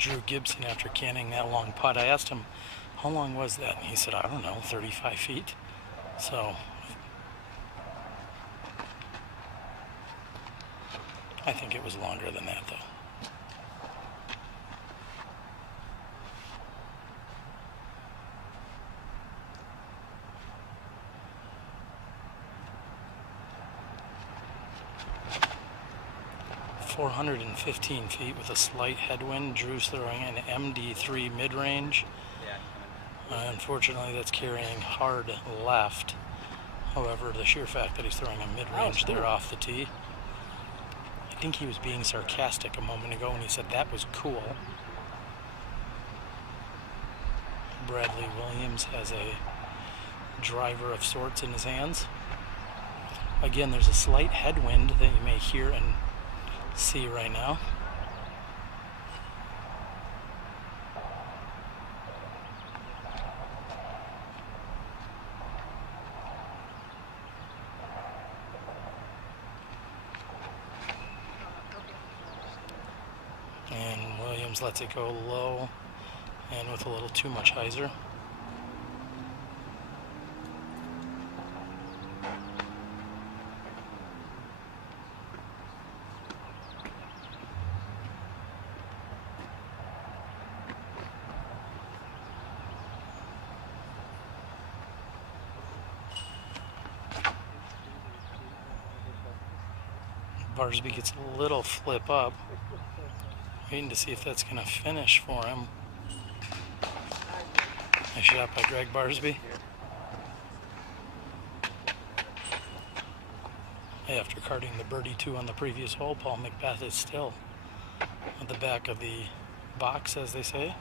Drew Gibson after canning that long putt. I asked him, how long was that? And he said, I don't know, 35 feet. So I think it was longer than that, though. .415 feet with a slight headwind. Drew's throwing an MD3 mid-range. Unfortunately, that's carrying hard left. However, the sheer fact that he's throwing a mid-range there off the tee, I think he was being sarcastic a moment ago when he said that was cool. Bradley Williams has a driver of sorts in his hands. Again, there's a slight headwind that you may hear and see right now. And Williams lets it go low and with a little too much hyzer. Barsby gets a little flip up. Waiting to see if that's going to finish for him. Nice shot by Greg Barsby. After carding the birdie 2 on the previous hole, Paul McBeth is still at the back of the box, as they say.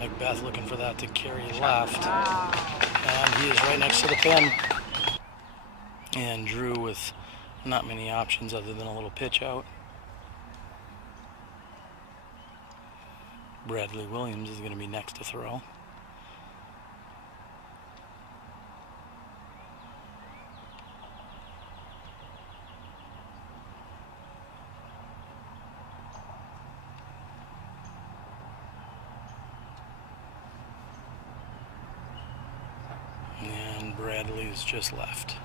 McBeth looking for that to carry left, and he is right next to the pin. And Drew with not many options other than a little pitch out. Bradley Williams is going to be next to throw. Bradley's just left.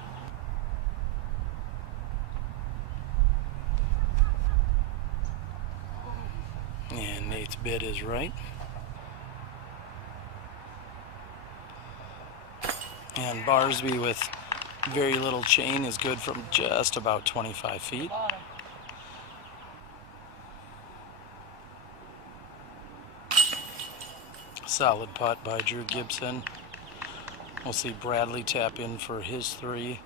And Nate's bid is right. And Barsby with very little chain is good from just about 25 feet. Solid putt by Drew Gibson. We'll see Bradley tap in for his 3.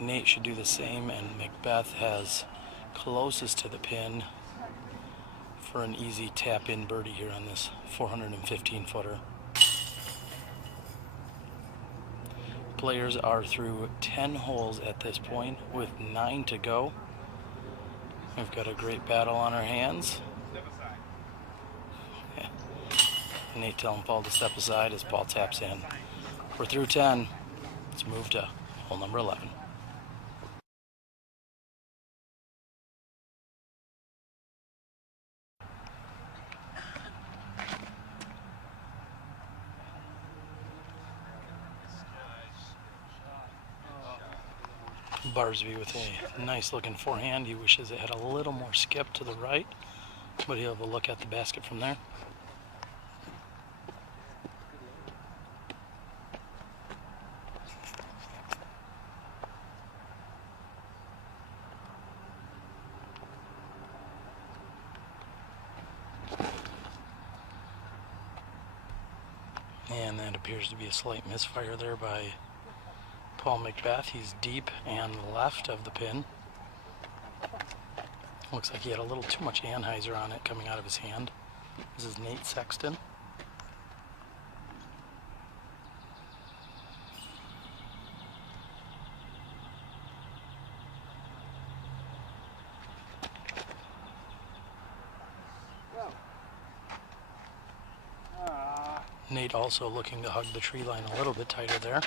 Nate should do the same, and McBeth has closest to the pin for an easy tap-in birdie here on this 415-footer. Players are through 10 holes at this point with 9 to go. We've got a great battle on our hands. Yeah. Nate telling Paul to step aside as Paul taps in. We're through 10. Let's move to hole number 11. Barsby with a nice looking forehand. He wishes it had a little more skip to the right, but he'll have a look at the basket from there. And that appears to be a slight misfire there by Paul McBeth. He's deep and left of the pin. Looks like he had a little too much anhyzer on it coming out of his hand. This is Nate Sexton. Nate also looking to hug the tree line a little bit tighter there.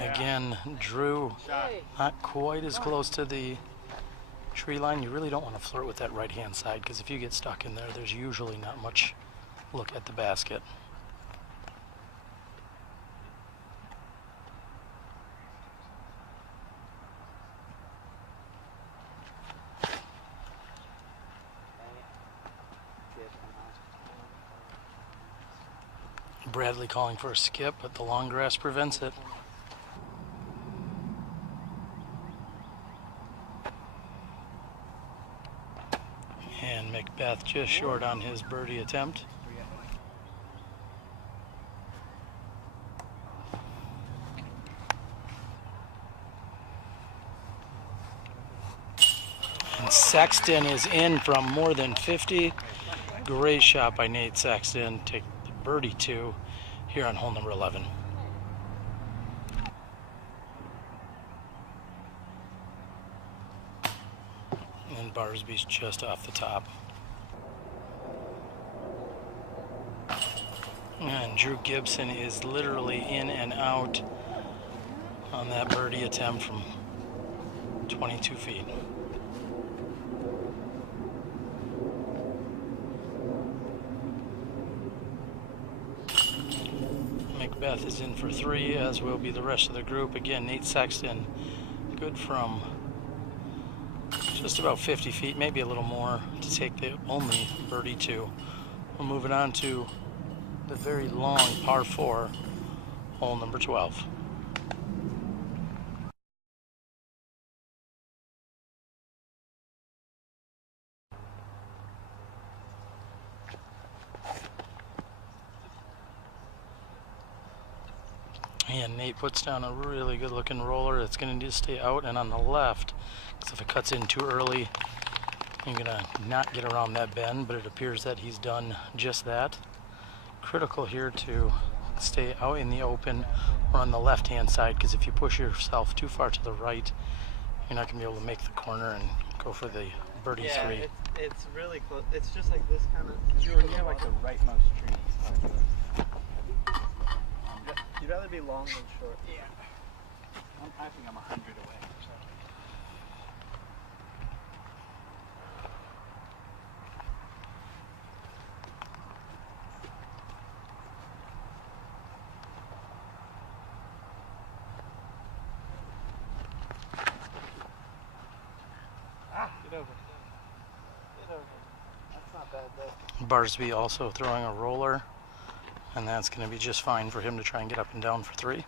Again, Drew not quite as close to the tree line. You really don't want to flirt with that right-hand side, because if you get stuck in there, there's usually not much look at the basket. Bradley calling for a skip, but the long grass prevents it. And McBeth just short on his birdie attempt. And Sexton is in from more than 50. Great shot by Nate Sexton. Take the birdie 2 here on hole number 11. And Barsby's just off the top. And Drew Gibson is literally in and out on that birdie attempt from 22 feet. McBeth is in for 3, as will be the rest of the group. Again, Nate Sexton, good from just about 50 feet, maybe a little more, to take the only birdie 2. We're moving on to the very long par 4, hole number 12. And Nate puts down a really good looking roller that's going to just stay out and on the left, because if it cuts in too early, you're going to not get around that bend, but it appears that he's done just that. Critical here to stay out in the open or on the left hand side, because if you push yourself too far to the right, you're not going to be able to make the corner and go for the birdie 3. It's really close. It's just like this kind of. You're near like the rightmost tree. You'd rather be long than short. Yeah. I think I'm 100 away. So. Get over. Get over. That's not bad though. Barsby also throwing a roller, and that's going to be just fine for him to try and get up and down for 3.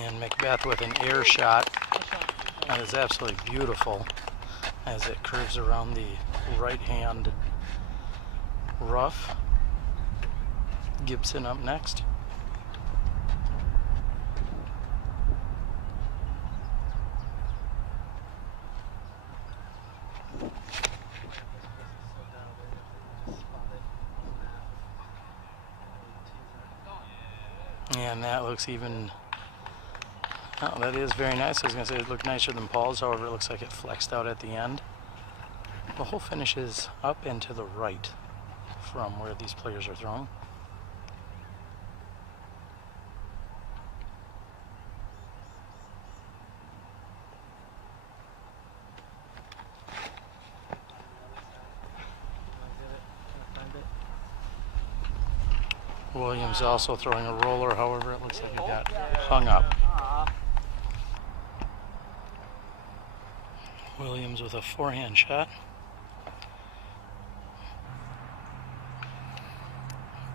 And McBeth with an air shot. That is absolutely beautiful as it curves around the right hand rough. Gibson up next. And that looks even. Oh, that is very nice. I was going to say it looked nicer than Paul's, however it looks like it flexed out at the end. The hole finishes up and to the right from where these players are throwing. Williams also throwing a roller, however it looks like he got hung up. Williams with a forehand shot.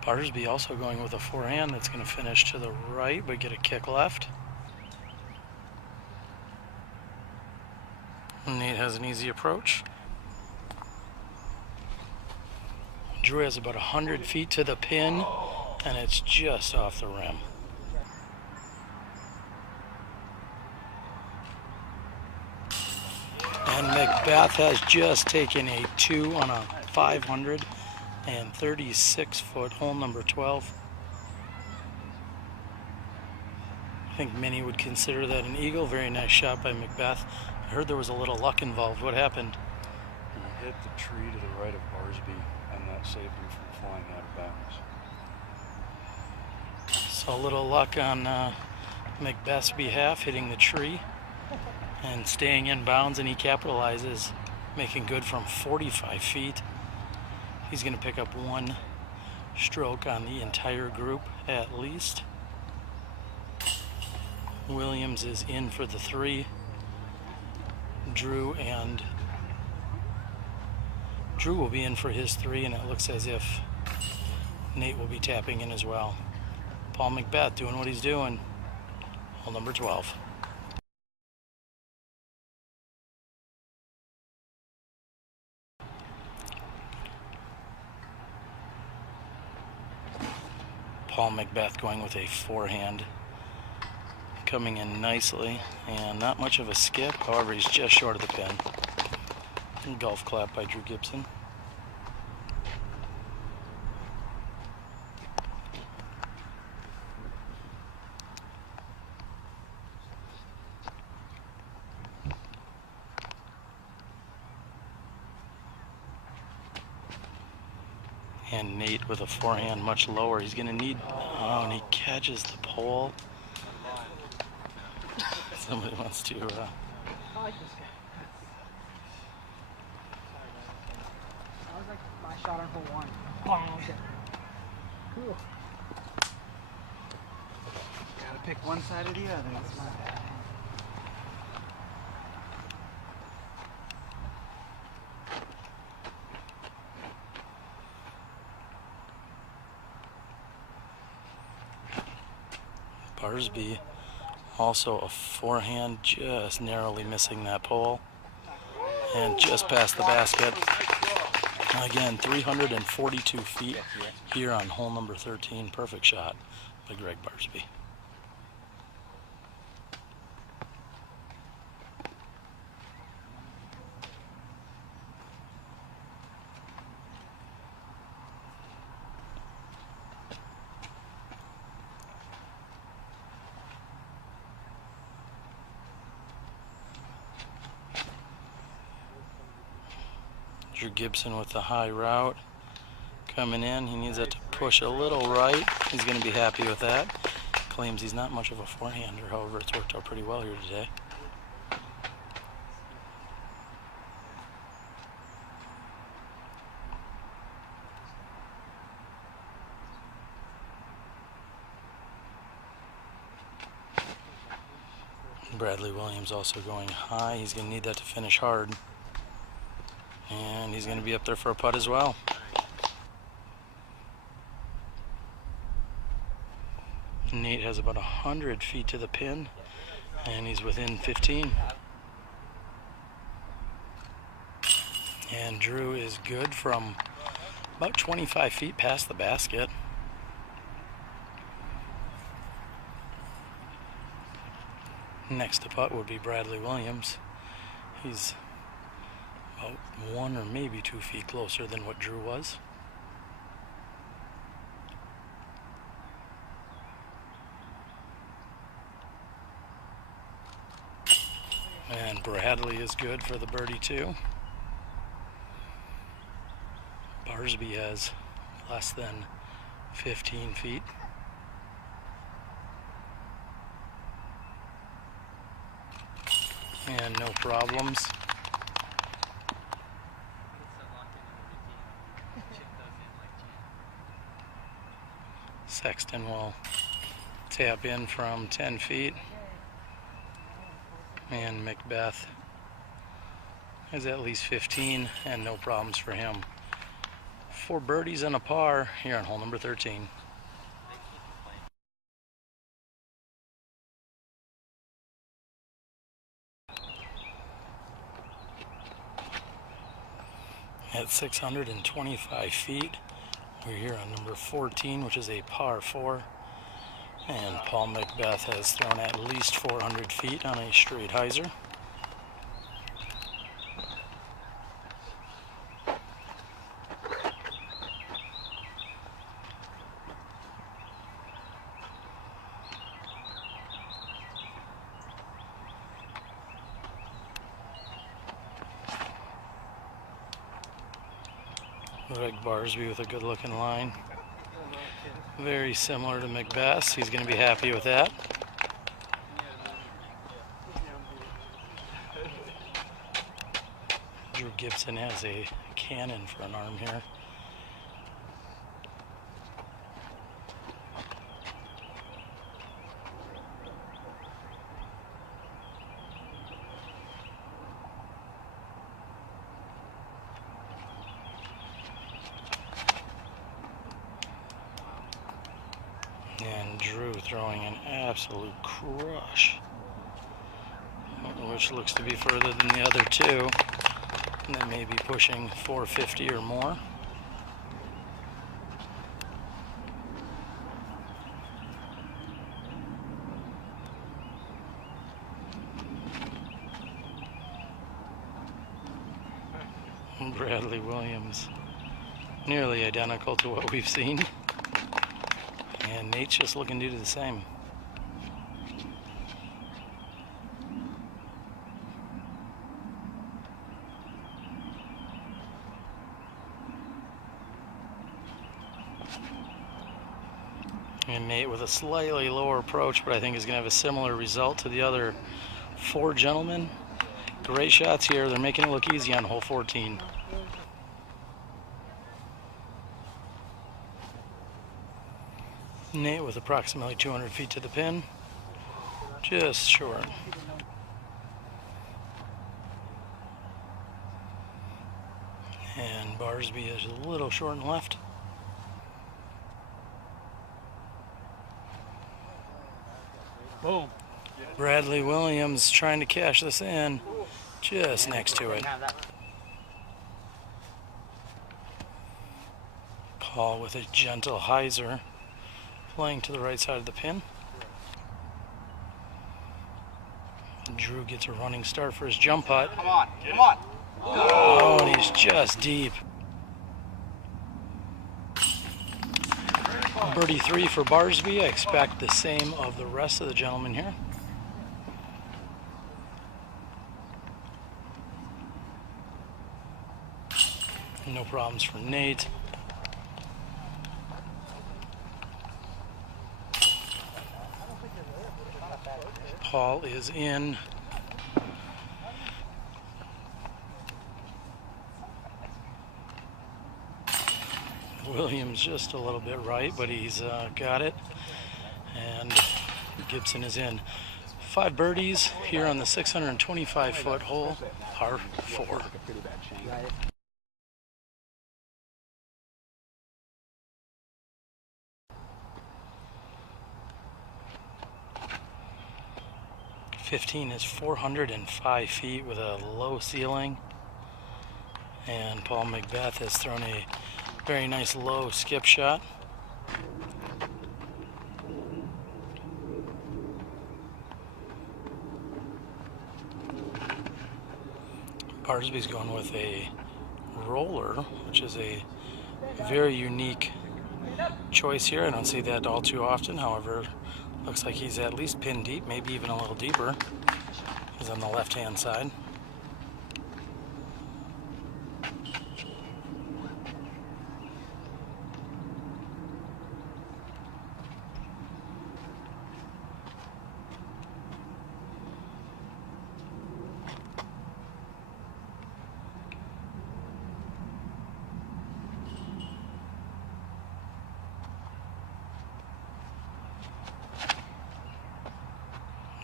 Barsby also going with a forehand that's going to finish to the right but get a kick left. Nate has an easy approach. Drew has about 100 feet to the pin, and it's just off the rim. And McBeth has just taken a 2 on a 536-foot hole number 12. I think many would consider that an eagle. Very nice shot by McBeth. I heard there was a little luck involved. What happened? He hit the tree to the right of Barsby, and that saved him from flying out of bounds. So a little luck on McBeth's behalf, hitting the tree and staying in bounds, and he capitalizes, making good from 45 feet. He's going to pick up 1 stroke on the entire group at least. Williams is in for the 3. Drew will be in for his 3, and it looks as if Nate will be tapping in as well. Paul McBeth doing what he's doing. Hole number 12. Paul McBeth going with a forehand, coming in nicely, and not much of a skip. However, he's just short of the pin. And golf clap by Drew Gibson. And Nate with a forehand much lower. He's going to need, oh, and he catches the pole. Somebody wants to. I like this guy. That was like my shot on hole 1. Oh, okay. Cool. Gotta pick one side or the other. That's not bad. Barsby also a forehand, just narrowly missing that pole and just past the basket. Again, 342 feet here on hole number 13. Perfect shot by Greg Barsby. Drew Gibson with the high route coming in. He needs that to push a little right. He's going to be happy with that. Claims he's not much of a forehander, however, it's worked out pretty well here today. Bradley Williams also going high. He's going to need that to finish hard. And he's going to be up there for a putt as well. Nate has about 100 feet to the pin, and he's within 15. And Drew is good from about 25 feet past the basket. Next to putt would be Bradley Williams. He's about 1 or maybe 2 feet closer than what Drew was. And Bradley is good for the birdie too. Barsby has less than 15 feet. And no problems. Sexton will tap in from 10 feet. And McBeth is at least 15 and no problems for him. 4 birdies and a par here on hole number 13. At 625 feet, we're here on number 14, which is a par 4. And Paul McBeth has thrown at least 400 feet on a straight hyzer. Barsby with a good looking line. Very similar to McBeth. He's going to be happy with that. Drew Gibson has a cannon for an arm here. And Drew throwing an absolute crush, which looks to be further than the other two. And they may be pushing 450 or more. Bradley Williams, nearly identical to what we've seen. And Nate's just looking to do the same. And Nate with a slightly lower approach, but I think is going to have a similar result to the other 4 gentlemen. Great shots here. They're making it look easy on hole 14. Nate with approximately 200 feet to the pin. Just short. And Barsby is a little short and left. Boom. Bradley Williams trying to cash this in. Just next to it. Paul with a gentle hyzer, playing to the right side of the pin. Drew gets a running start for his jump putt. Come on, come on. Oh, and he's just deep. Birdie 3 for Barsby. I expect the same of the rest of the gentlemen here. No problems for Nate. Paul is in. Williams just a little bit right, but he's got it. And Gibson is in. 5 birdies here on the 625-foot hole, par 4. 15 is 405 feet with a low ceiling. And Paul McBeth has thrown a very nice low skip shot. Barsby's going with a roller, which is a very unique choice here. I don't see that all too often. However, looks like he's at least pin deep, maybe even a little deeper. He's on the left-hand side.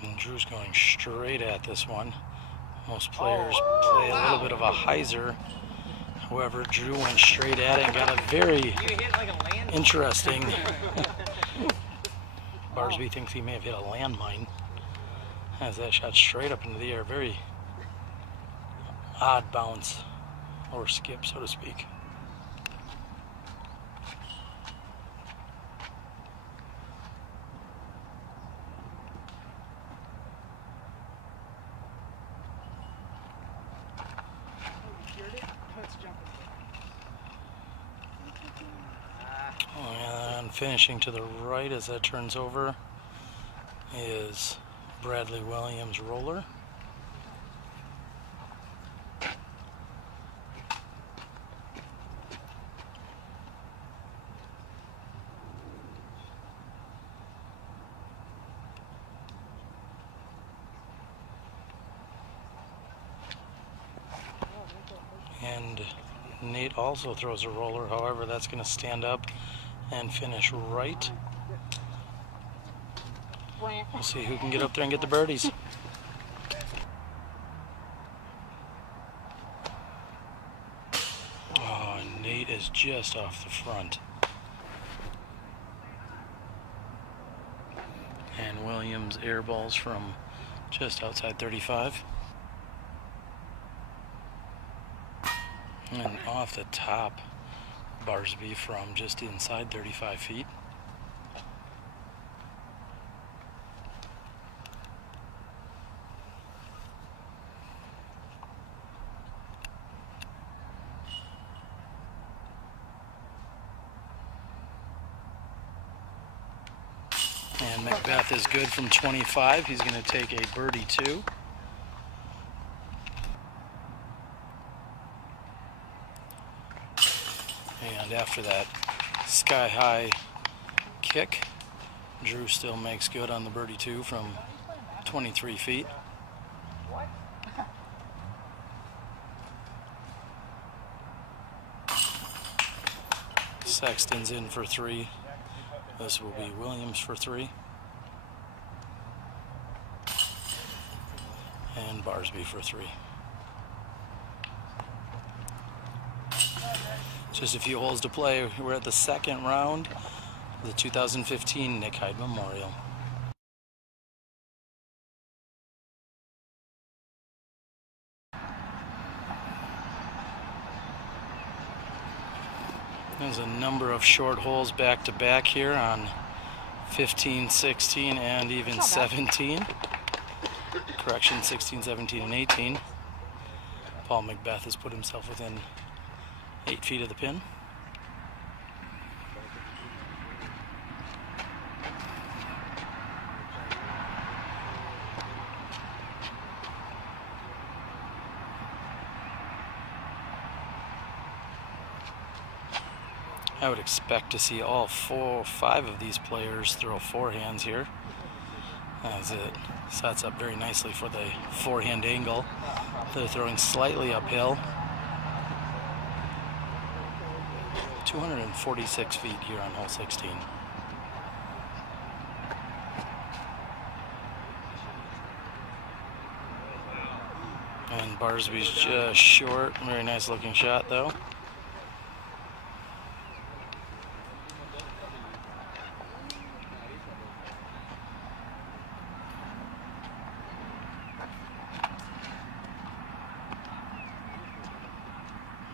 And Drew's going straight at this one. Most players play a little bit of a hyzer. However, Drew went straight at it and got a very interesting. Barsby thinks he may have hit a landmine as that shot straight up into the air. Very odd bounce or skip, so to speak. And finishing to the right as that turns over is Bradley Williams' roller. And Nate also throws a roller, however that's going to stand up and finish right. We'll see who can get up there and get the birdies. Oh, Nate is just off the front. And Williams airballs from just outside 35. And off the top, Barsby from just inside 35 feet. And McBeth is good from 25. He's going to take a birdie two. And after that sky-high kick, Drew still makes good on the birdie two from 23 feet. Sexton's in for three. This will be Williams for three. And Barsby for three. Just a few holes to play. We're at the second round of the 2015 Nick Hyde Memorial. There's a number of short holes back to back here on 15, 16, and even 17. Correction, 16, 17, and 18. Paul McBeth has put himself within 8 feet of the pin. I would expect to see all 4 or 5 of these players throw forehands here, as it sets up very nicely for the forehand angle. They're throwing slightly uphill. 246 feet here on hole 16. And Barsby's just short. Very nice looking shot though.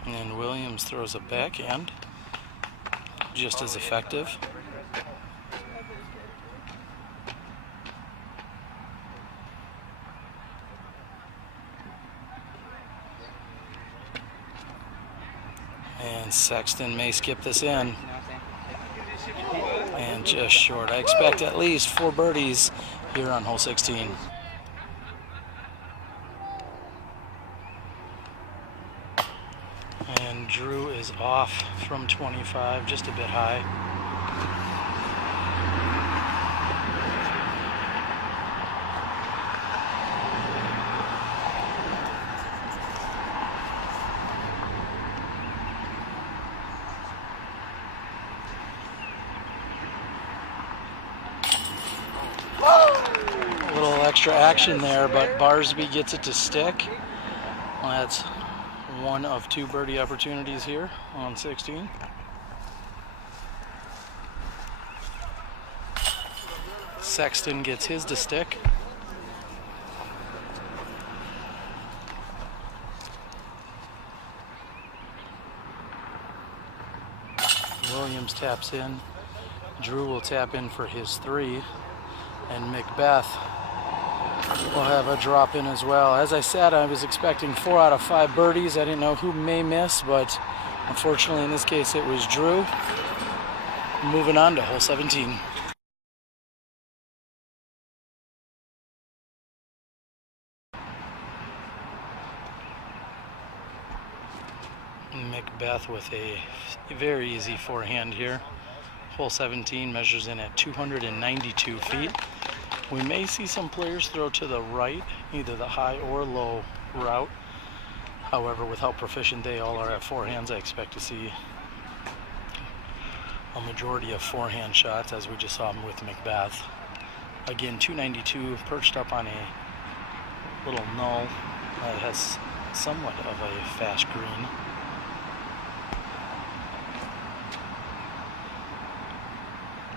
And Williams throws a backhand, just as effective. And Sexton may skip this in. And just short. I expect at least 4 birdies here on hole 16. And Drew is off from 25, just a bit high. A little extra action there, but Barsby gets it to stick. Well, that's one of 2 birdie opportunities here on 16. Sexton gets his to stick. Williams taps in. Drew will tap in for his 3. And McBeth will have a drop in as well. As I said, I was expecting 4 out of 5 birdies. I didn't know who may miss, but unfortunately in this case it was Drew. Moving on to hole 17. McBeth with a very easy forehand here. Hole 17 measures in at 292 feet. We may see some players throw to the right, either the high or low route. However, with how proficient they all are at forehands, I expect to see a majority of forehand shots, as we just saw with McBeth. Again, 292 perched up on a little knoll that has somewhat of a fast green.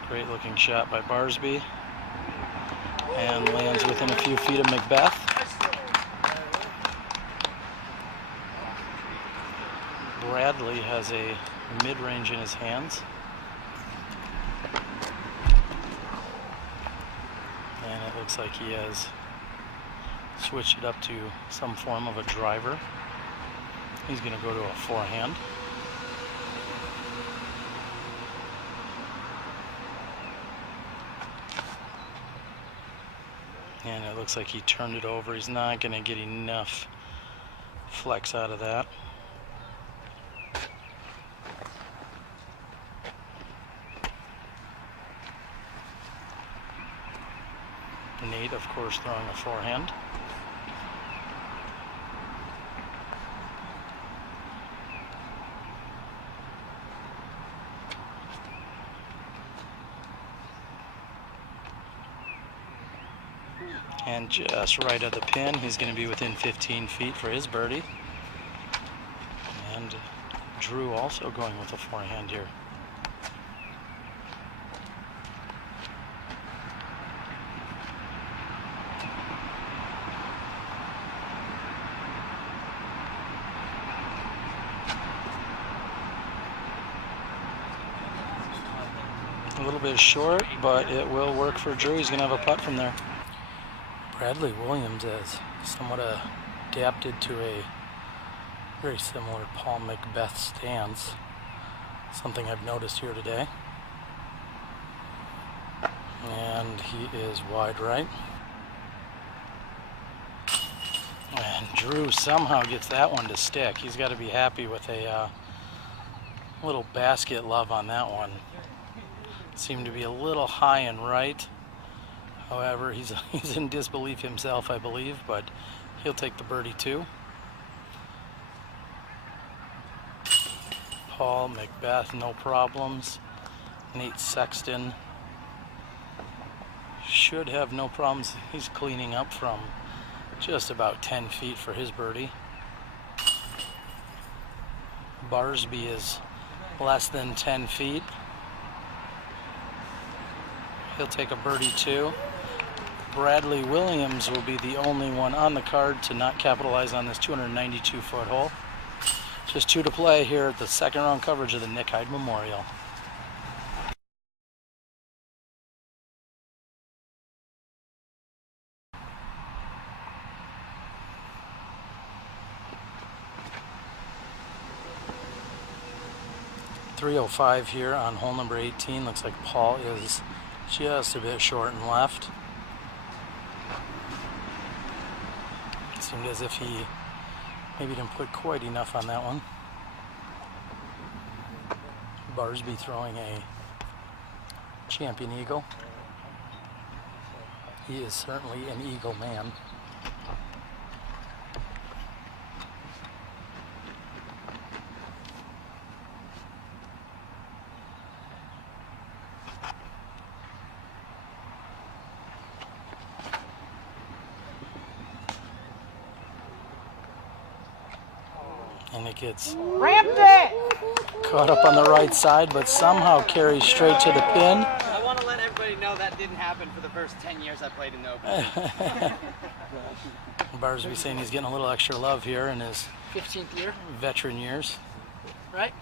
Great looking shot by Barsby, and lands within a few feet of McBeth. Bradley has a mid-range in his hands. And it looks like he has switched it up to some form of a driver. He's going to go to a forehand. And it looks like he turned it over. He's not going to get enough flex out of that. Nate, of course, throwing a forehand. And just right at the pin, he's going to be within 15 feet for his birdie. And Drew also going with a forehand here. A little bit short, but it will work for Drew. He's going to have a putt from there. Bradley Williams has somewhat adapted to a very similar Paul McBeth stance. Something I've noticed here today. And he is wide right. And Drew somehow gets that one to stick. He's got to be happy with a little basket love on that one. Seemed to be a little high and right. However, he's in disbelief himself, I believe, but he'll take the birdie too. Paul McBeth, no problems. Nate Sexton should have no problems. He's cleaning up from just about 10 feet for his birdie. Barsby is less than 10 feet. He'll take a birdie too. Bradley Williams will be the only one on the card to not capitalize on this 292-foot hole. Just 2 to play here at the second round coverage of the Nick Hyde Memorial. .305 here on hole number 18. Looks like Paul is just a bit short and left. It seemed as if he maybe didn't put quite enough on that one. Barsby throwing a champion eagle. He is certainly an eagle man. And it gets Ramped it! caught up on the right side, but somehow carries straight to the pin. I want to let everybody know that didn't happen for the first 10 years I played in the Open. Barsby saying he's getting a little extra love here in his 15th year, veteran years. right?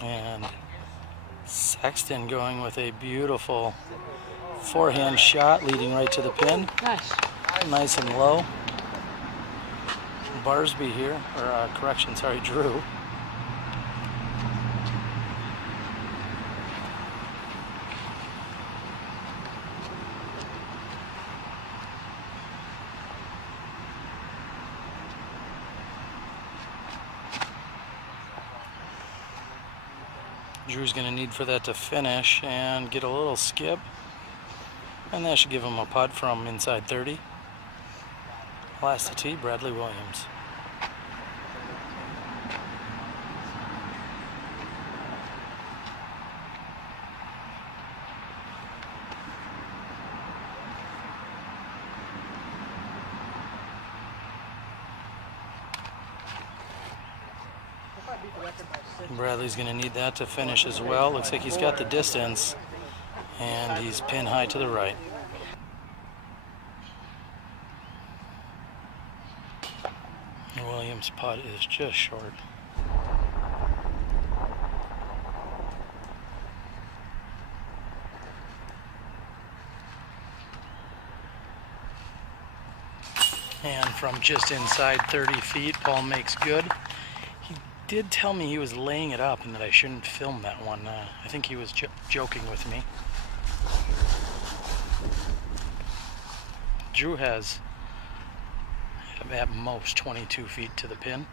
And Sexton going with a beautiful forehand shot leading right to the pin. Nice. Nice and low. Barsby here, or correction, sorry, Drew. Drew's going to need for that to finish and get a little skip. And that should give him a putt from inside 30. Last to tee, Bradley Williams. Bradley's going to need that to finish as well. Looks like he's got the distance, and he's pin high to the right. Williams' putt is just short. And from just inside 30 feet, Paul makes good. He did tell me he was laying it up and that I shouldn't film that one. I think he was joking with me. Drew has at most 22 feet to the pin.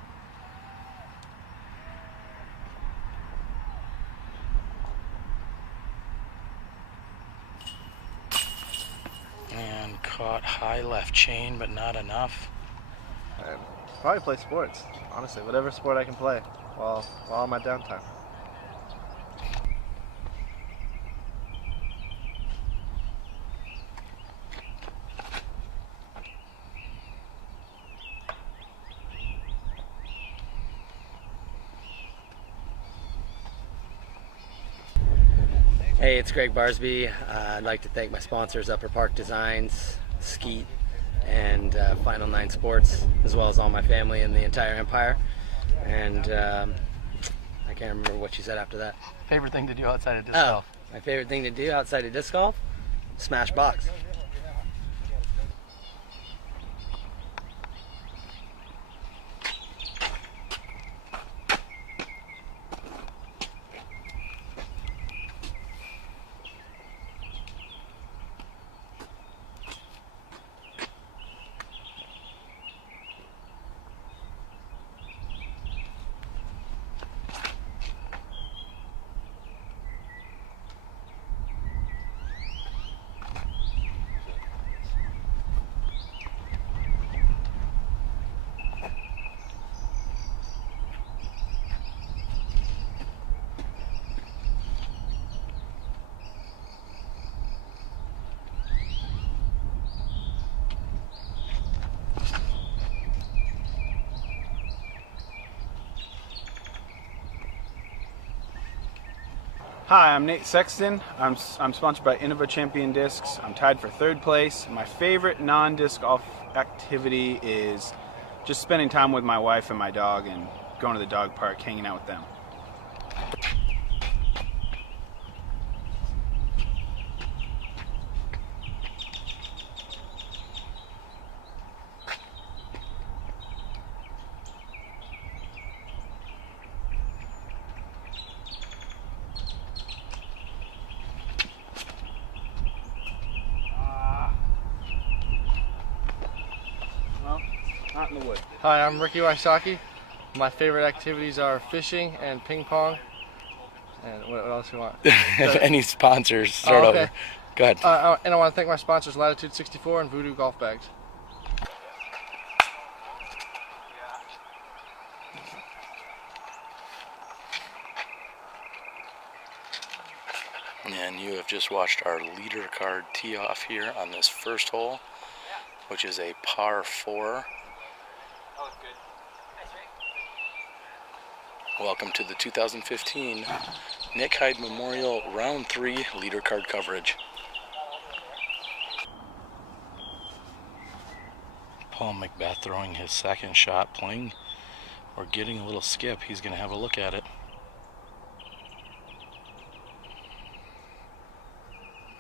And caught high left chain, but not enough. I'd probably play sports, honestly. Whatever sport I can play while on my downtime. Hey, it's Greg Barsby. I'd like to thank my sponsors, Upper Park Designs, Skeet, and Final Nine Sports, as well as all my family and the entire empire. And I can't remember what you said after that. Favorite thing to do outside of disc golf? My favorite thing to do outside of disc golf? Smash box. Hi, I'm Nate Sexton. I'm sponsored by Innova Champion Discs. I'm tied for third place. My favorite non-disc golf activity is just spending time with my wife and my dog and going to the dog park, hanging out with them. Not in the wood. Hi, I'm Ricky Wysocki. My favorite activities are fishing and ping pong. And what else do you want? Any sponsors, start Oh, okay. over. Go ahead. And I want to thank my sponsors, Latitude 64 and Voodoo Golf Bags. And you have just watched our leader card tee off here on this first hole, which is a par 4. Welcome to the 2015 Nick Hyde Memorial Round 3 leader card coverage. Paul McBeth throwing his second shot, playing or getting a little skip. He's going to have a look at it.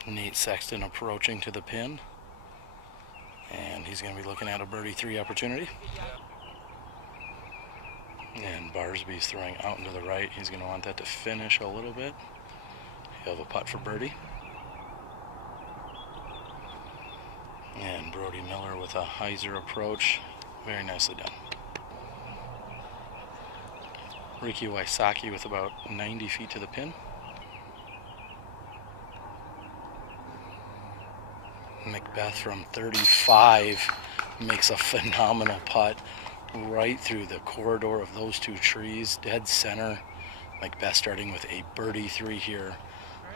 Nate Sexton approaching to the pin, and he's going to be looking at a birdie 3 opportunity. And Barsby's throwing out and to the right. He's going to want that to finish a little bit. He'll have a putt for birdie. And Brody Miller with a hyzer approach. Very nicely done. Ricky Wysocki with about 90 feet to the pin. McBeth from 35 makes a phenomenal putt right through the corridor of those 2 trees, dead center. McBeth starting with a birdie 3 here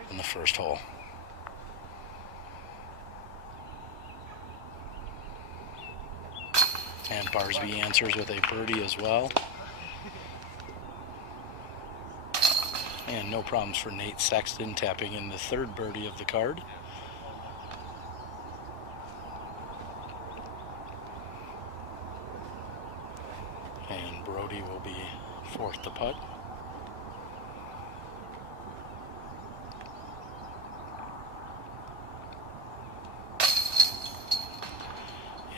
in the first hole. And Barsby answers with a birdie as well. And no problems for Nate Sexton, tapping in the 3rd birdie of the card. And Brody will be 4th to putt.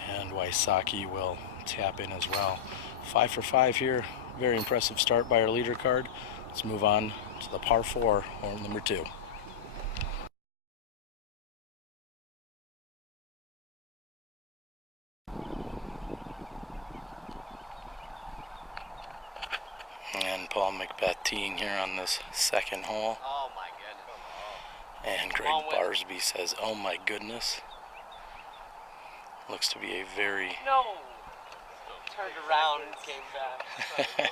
And Wysocki will tap in as well. 5 for 5 here. Very impressive start by our leader card. Let's move on to the par 4, hole number 2. And Paul McBeth teeing here on this second hole. Oh my goodness. And Greg Barsby says, "Oh my goodness." Looks to be a very... No! Turned around and came back.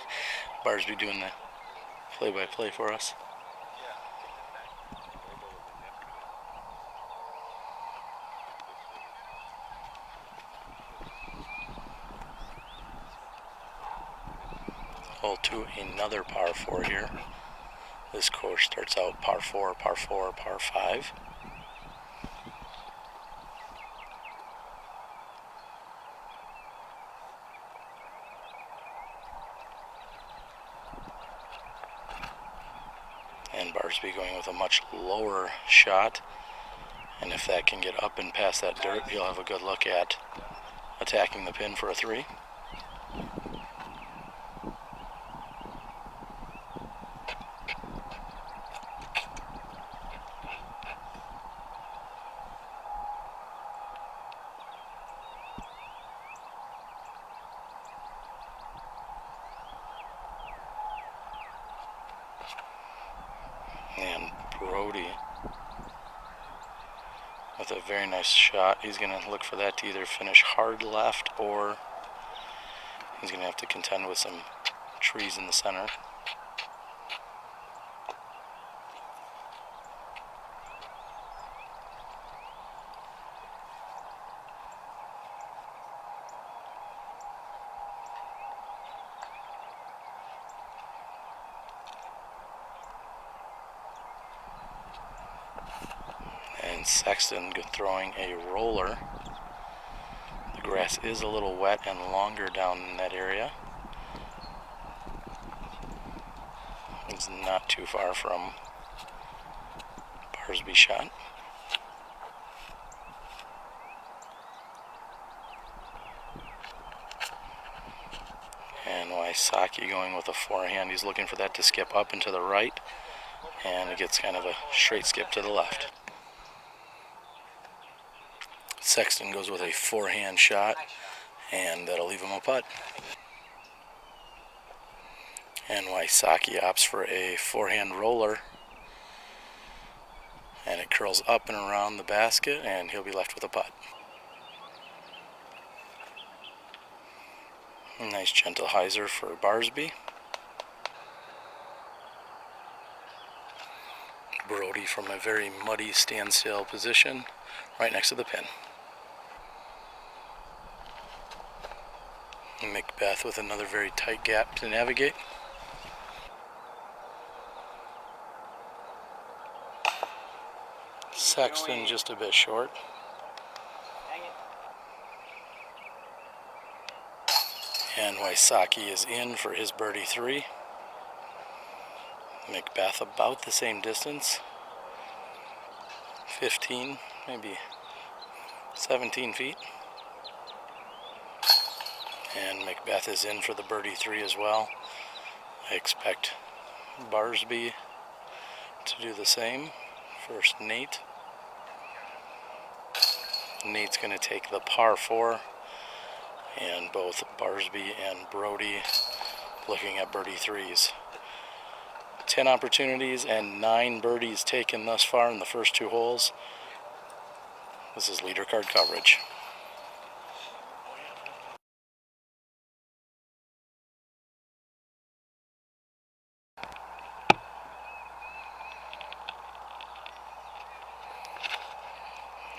Barsby doing the play-by-play for us. Hole 2, another par 4 here. This course starts out par 4, par 4, par 5. And Barsby going with a much lower shot. And if that can get up and past that dirt, he'll have a good look at attacking the pin for a 3. And Brody with a very nice shot. He's going to look for that to either finish hard left, or he's going to have to contend with some trees in the center. And Sexton throwing a roller. The grass is a little wet and longer down in that area. It's not too far from Barsby's shot. And Wysocki going with a forehand. He's looking for that to skip up and to the right, and it gets kind of a straight skip to the left. Sexton goes with a forehand shot, and that'll leave him a putt. And Wysocki opts for a forehand roller, and it curls up and around the basket, and he'll be left with a putt. A nice gentle hyzer for Barsby. Brody from a very muddy standstill position right next to the pin. McBeth with another very tight gap to navigate. Sexton just a bit short. And Wysocki is in for his birdie 3. McBeth about the same distance. 15, maybe 17 feet. And McBeth is in for the birdie 3 as well. I expect Barsby to do the same. First Nate. Nate's going to take the par 4. And both Barsby and Brody looking at birdie 3s. 10 opportunities and 9 birdies taken thus far in the first 2 holes. This is leader card coverage.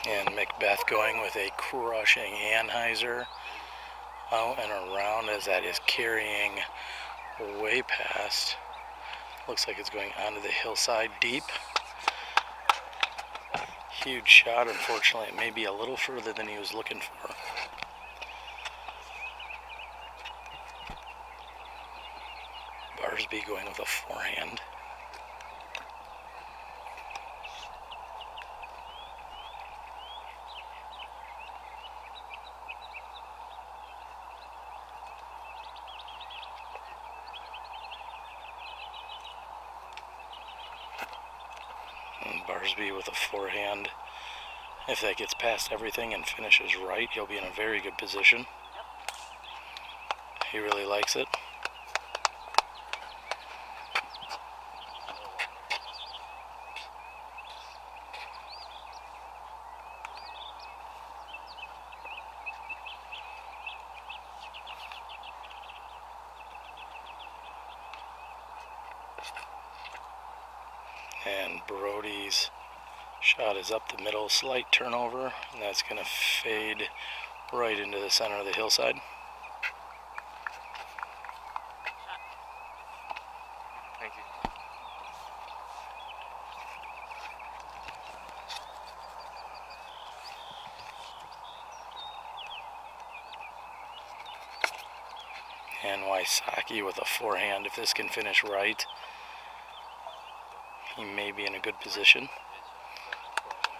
And McBeth going with a crushing Anheuser out and around as that is carrying way past. Looks like it's going onto the hillside deep. Huge shot. Unfortunately, it may be a little further than he was looking for. Barsby going with a forehand. Barsby with a forehand. If that gets past everything and finishes right, he'll be in a very good position. He really likes it. And Brody's shot is up the middle, slight turnover, and that's going to fade right into the center of the hillside. Thank you. And Wysocki with a forehand. If this can finish right, he may be in a good position.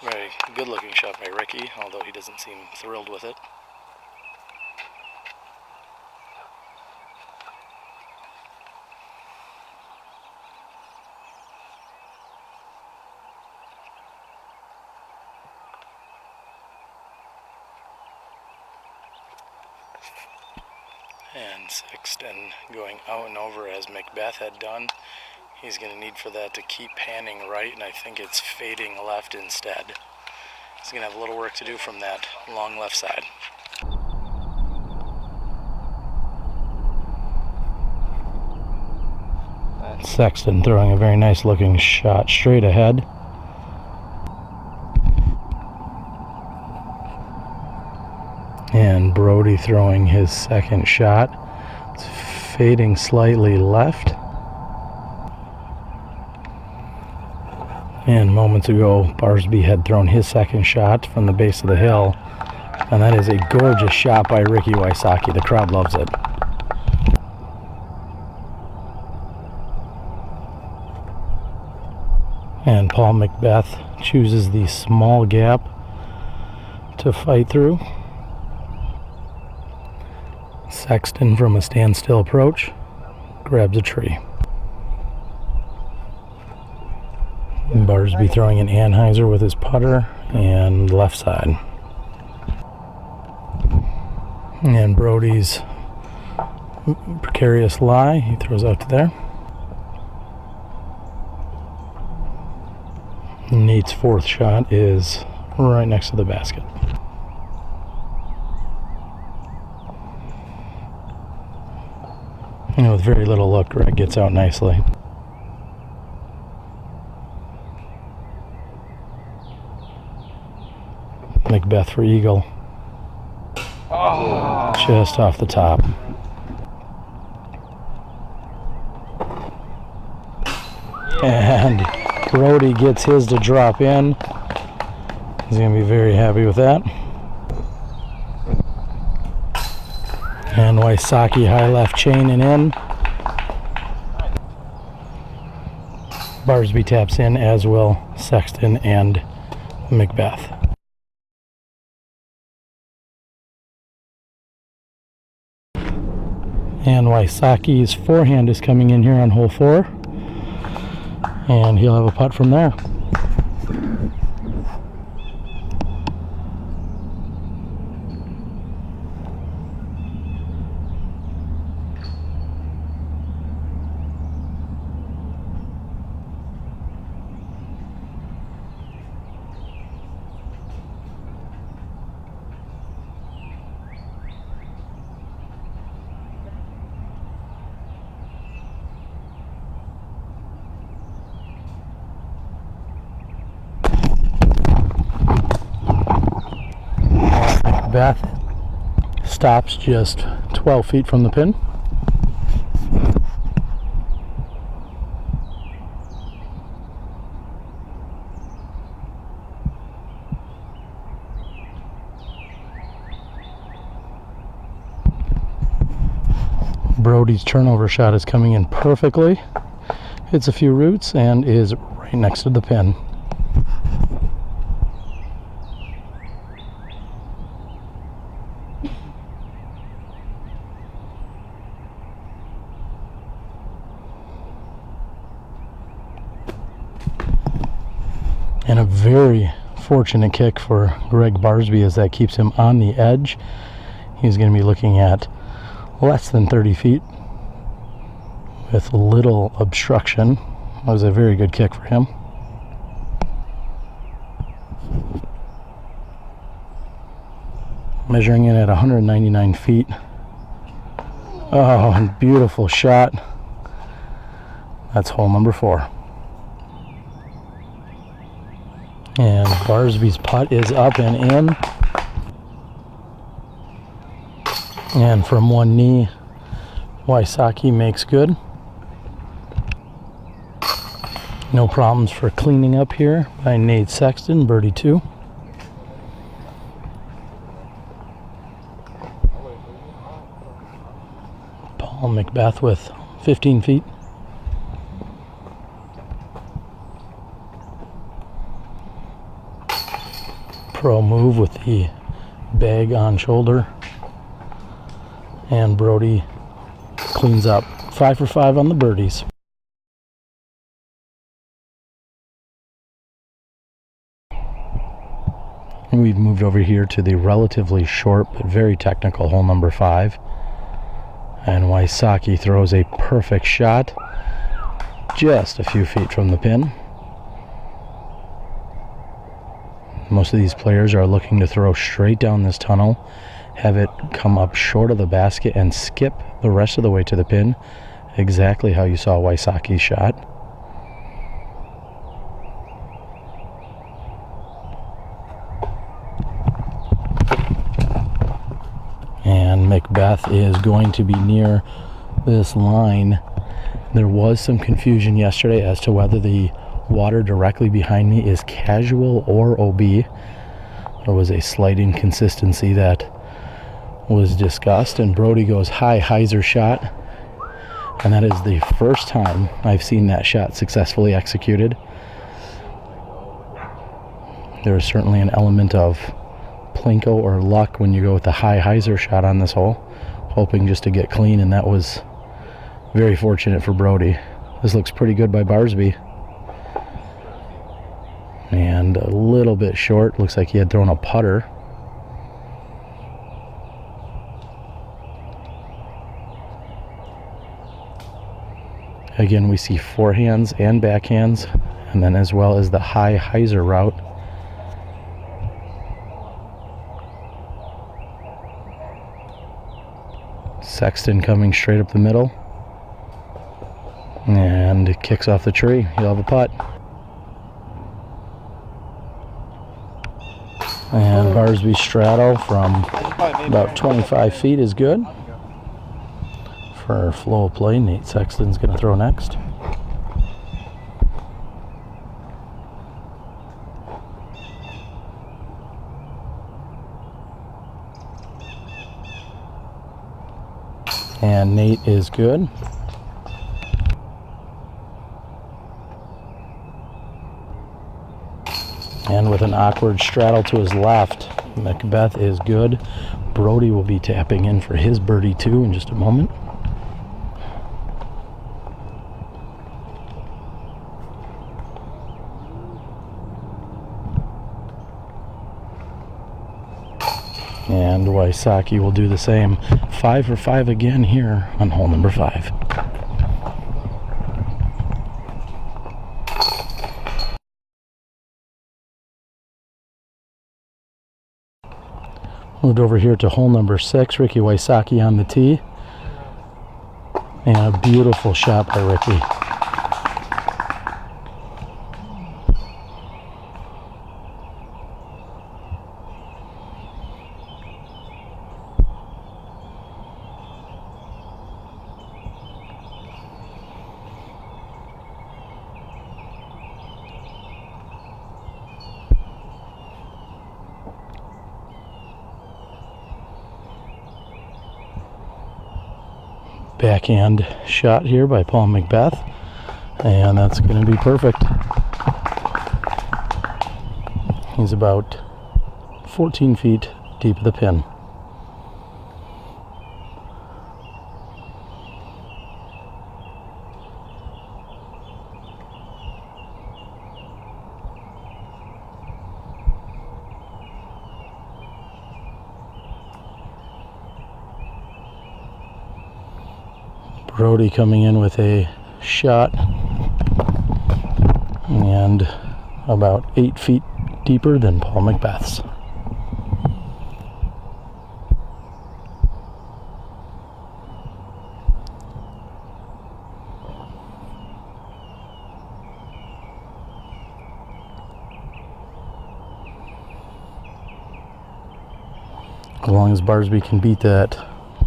Very good looking shot by Ricky, although he doesn't seem thrilled with it. And Sexton going out and over as McBeth had done. He's going to need for that to keep panning right, and I think it's fading left instead. He's going to have a little work to do from that long left side. Sexton throwing a very nice looking shot straight ahead. And Brody throwing his second shot. It's fading slightly left. And moments ago, Barsby had thrown his second shot from the base of the hill. And that is a gorgeous shot by Ricky Wysocki. The crowd loves it. And Paul McBeth chooses the small gap to fight through. Sexton from a standstill approach grabs a tree. Barsby throwing an Anheuser with his putter and left side. And Brody's precarious lie, he throws out to there. Nate's fourth shot is right next to the basket. And with very little luck, Greg gets out nicely. McBeth for eagle. Oh. Just off the top. And Brody gets his to drop in. He's going to be very happy with that. And Wysocki high left chain and in. Barsby taps in, as will Sexton and McBeth. And Wysocki's forehand is coming in here on hole 4. And he'll have a putt from there. McBeth stops just 12 feet from the pin. Brody's turnover shot is coming in perfectly. Hits a few roots and is right next to the pin. And a very fortunate kick for Greg Barsby, as that keeps him on the edge. He's going to be looking at less than 30 feet with little obstruction. That was a very good kick for him. Measuring in at 199 feet. Oh, and beautiful shot. That's hole number 4. And Barsby's putt is up and in. And from one knee, Wysocki makes good. No problems for cleaning up here by Nate Sexton, birdie 2. Paul McBeth with 15 feet. Pro move with the bag on shoulder. And Brody cleans up. 5 for 5 on the birdies. And we've moved over here to the relatively short but very technical hole number 5. And Wysocki throws a perfect shot just a few feet from the pin. Most of these players are looking to throw straight down this tunnel, have it come up short of the basket, and skip the rest of the way to the pin, exactly how you saw Wysocki's shot. And McBeth is going to be near this line. There was some confusion yesterday as to whether the water directly behind me is casual or OB. There was a slight inconsistency that was discussed, and Brody goes high hyzer shot, and that is the first time I've seen that shot successfully executed. There is certainly an element of plinko or luck when you go with the high hyzer shot on this hole, hoping just to get clean, and that was very fortunate for Brody. This looks pretty good by Barsby. And a little bit short. Looks like he had thrown a putter. Again, we see forehands and backhands, and then as well as the high hyzer route. Sexton coming straight up the middle. And kicks off the tree. He'll have a putt. And Barsby straddle from about 25 feet is good. For flow of play, Nate Sexton's going to throw next. And Nate is good. And with an awkward straddle to his left, McBeth is good. Brody will be tapping in for his birdie too in just a moment. And Wysocki will do the same. 5 for 5 again here on hole number 5. Moved over here to hole number 6. Ricky Wysocki on the tee. And a beautiful shot by Ricky. Backhand shot here by Paul McBeth, and that's going to be perfect. He's about 14 feet deep of the pin. Brody coming in with a shot and about 8 feet deeper than Paul McBeth's. As long as Barsby can beat that.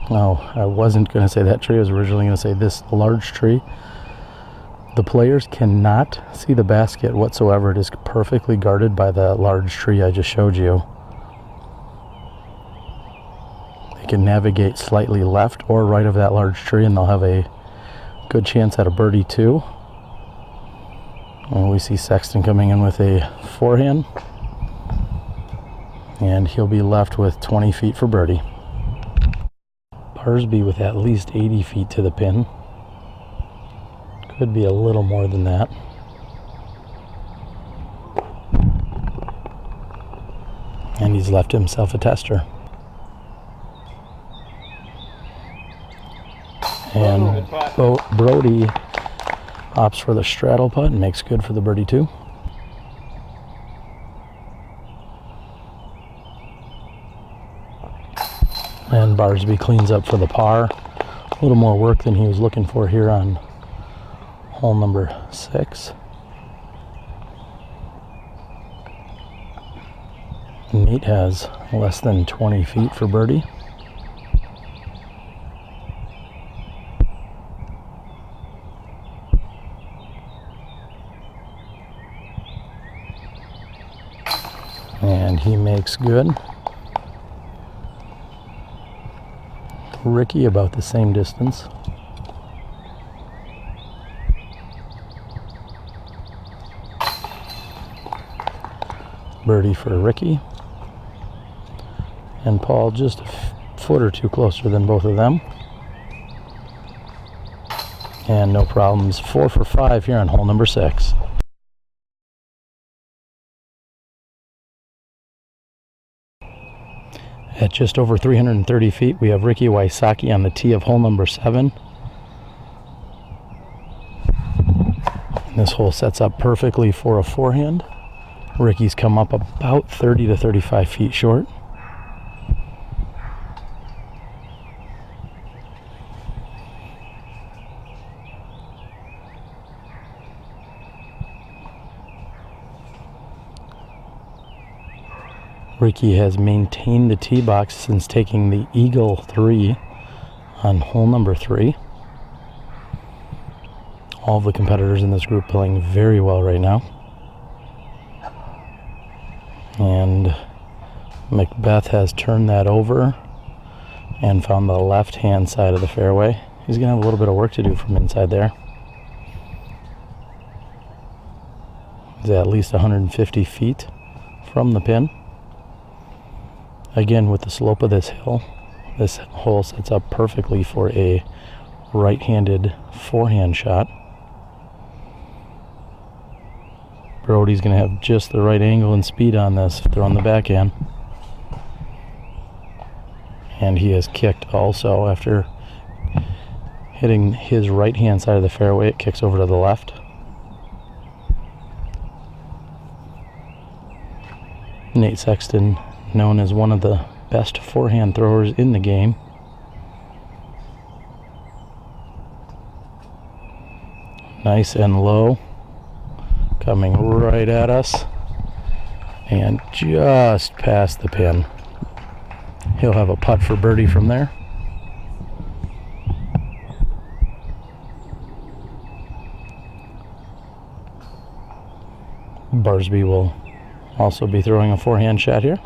No, I wasn't going to say that tree. I was originally going to say this large tree. The players cannot see the basket whatsoever. It is perfectly guarded by that large tree I just showed you. They can navigate slightly left or right of that large tree, and they'll have a good chance at a birdie too. And we see Sexton coming in with a forehand, and he'll be left with 20 feet for birdie. Barsby with at least 80 feet to the pin. Could be a little more than that. And he's left himself a tester. And Brody opts for the straddle putt and makes good for the birdie too. And Barsby cleans up for the par. A little more work than he was looking for here on hole number 6. Nate has less than 20 feet for birdie. And he makes good. Ricky about the same distance. Birdie for Ricky. And Paul just a foot or two closer than both of them. And no problems. 4 for 5 here on hole number 6. At just over 330 feet, we have Ricky Wysocki on the tee of hole number 7. This hole sets up perfectly for a forehand. Ricky's come up about 30 to 35 feet short. Ricky has maintained the tee box since taking the Eagle 3 on hole number 3. All of the competitors in this group playing very well right now. And McBeth has turned that over and found the left-hand side of the fairway. He's going to have a little bit of work to do from inside there. He's at least 150 feet from the pin. Again, with the slope of this hill, this hole sets up perfectly for a right-handed forehand shot. Brody's going to have just the right angle and speed on this throwing the backhand. And he has kicked also. After hitting his right-hand side of the fairway, it kicks over to the left. Nate Sexton, known as one of the best forehand throwers in the game. Nice and low. Coming right at us. And just past the pin. He'll have a putt for birdie from there. Barsby will also be throwing a forehand shot here.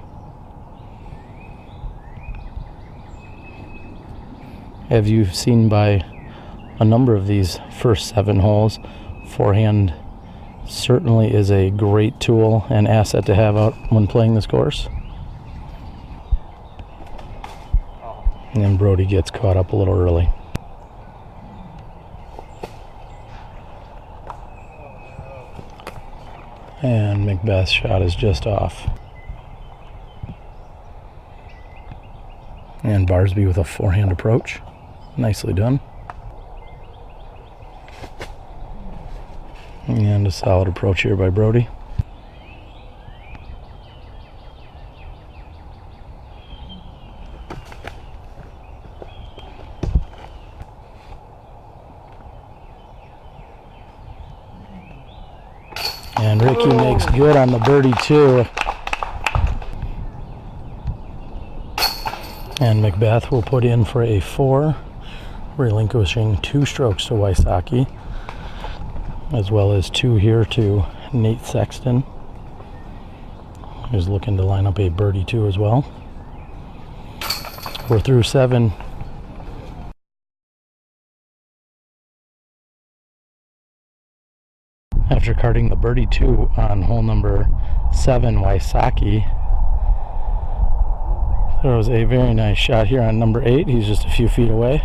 As you've seen by a number of these first 7 holes, forehand certainly is a great tool and asset to have out when playing this course. And then Brody gets caught up a little early. And McBeth's shot is just off. And Barsby with a forehand approach. Nicely done. And a solid approach here by Brody. And Ricky makes good on the birdie too. And McBeth will put in for a 4, relinquishing 2 strokes to Wysocki, as well as 2 here to Nate Sexton, who's looking to line up a birdie too as well. We're through 7. After carding the birdie 2 on hole number 7, Wysocki throws a very nice shot here on number 8. He's just a few feet away.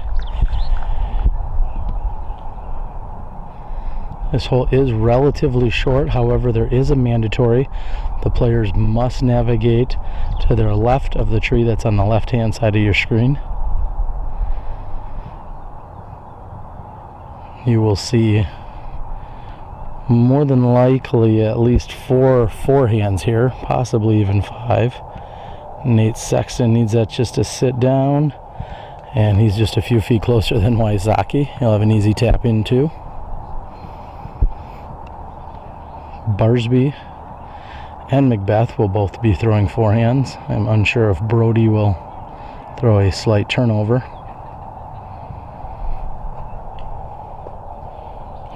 This hole is relatively short, however, there is a mandatory. The players must navigate to their left of the tree that's on the left-hand side of your screen. You will see more than likely at least 4 forehands here, possibly even 5. Nate Sexton needs that just to sit down, and he's just a few feet closer than Wysocki. He'll have an easy tap in too. Barsby and McBeth will both be throwing forehands. I'm unsure if Brody will throw a slight turnover.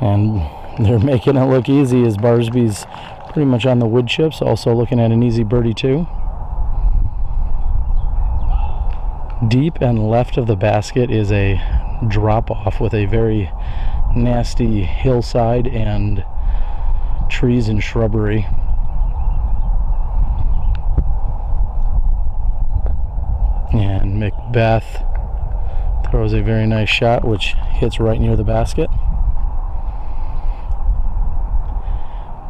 And they're making it look easy as Barsby's pretty much on the wood chips, also looking at an easy birdie too. Deep and left of the basket is a drop off with a very nasty hillside and trees and shrubbery. And McBeth throws a very nice shot which hits right near the basket.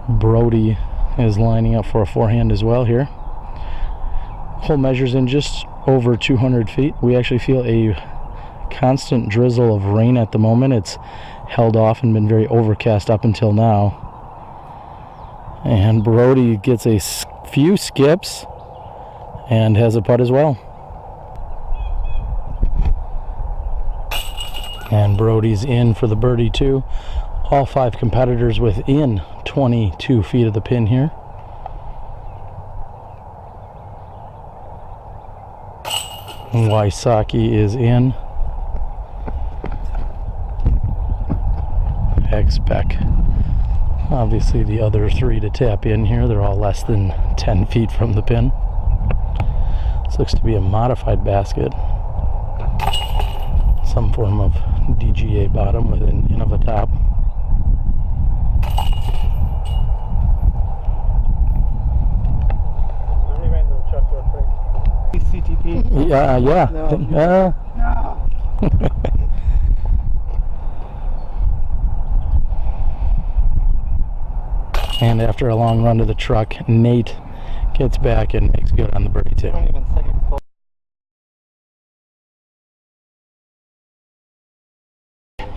Brody is lining up for a forehand as well here. Hole measures in just over 200 feet. We actually feel a constant drizzle of rain at the moment. It's held off and been very overcast up until now. And Brody gets a few skips and has a putt as well. And Brody's in for the birdie too. All 5 competitors within 22 feet of the pin here. Wysocki is in. Expect obviously the other 3 to tap in here. They're all less than 10 feet from the pin. This looks to be a modified basket. Some form of DGA bottom with an Innova top. He ran to the truck real quick. CTP? Yeah. No. And after a long run to the truck, Nate gets back and makes good on the birdie tip. Not even second full.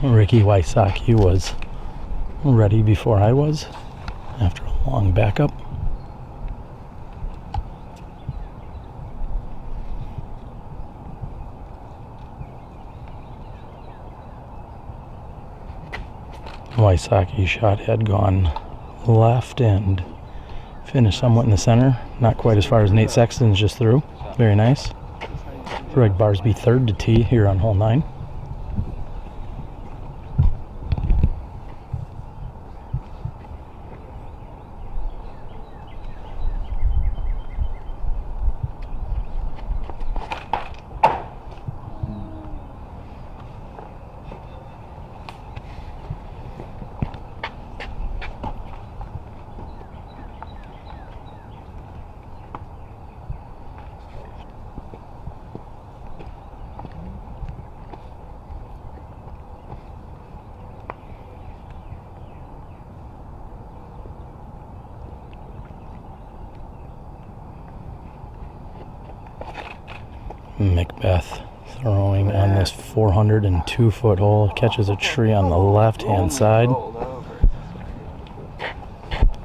Ricky Wysocki was ready before I was after a long backup. Wysocki's shot had gone left and finished somewhat in the center. Not quite as far as Nate Sexton's just threw. Very nice. Greg Barsby third to tee here on hole 9. McBeth throwing on this 402-foot hole, catches a tree on the left-hand side.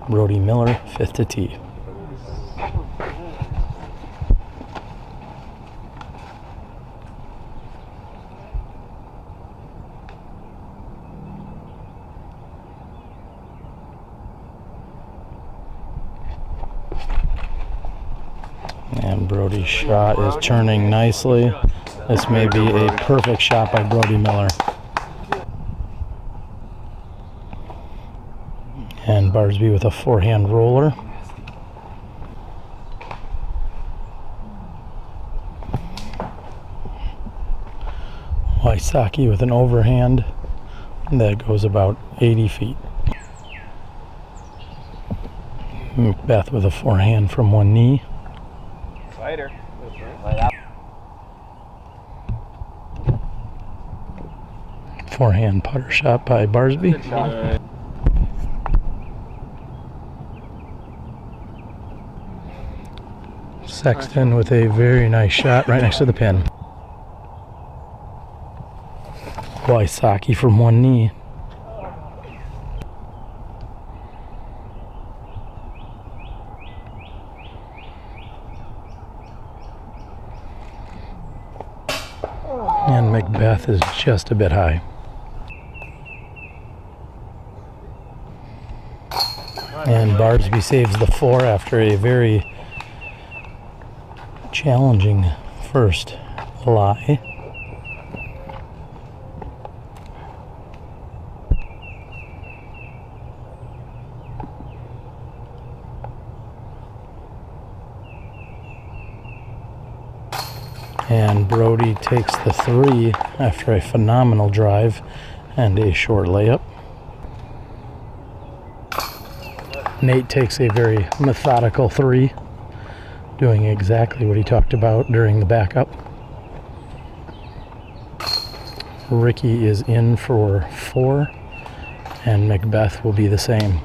Brody Miller, 5th to tee. And Brody's shot is turning nicely. This may be a perfect shot by Brody Miller. And Barsby with a forehand roller. Wysocki with an overhand that goes about 80 feet. McBeth with a forehand from one knee. Later. Forehand putter shot by Barsby. Good shot. Sexton with a very nice shot right next to the pin. Wysocki from one knee. And McBeth is just a bit high. And Barsby saves the 4 after a very challenging first lie. And Brody takes the 3 after a phenomenal drive and a short layup. Nate takes a very methodical 3, doing exactly what he talked about during the backup. Ricky is in for 4, and McBeth will be the same.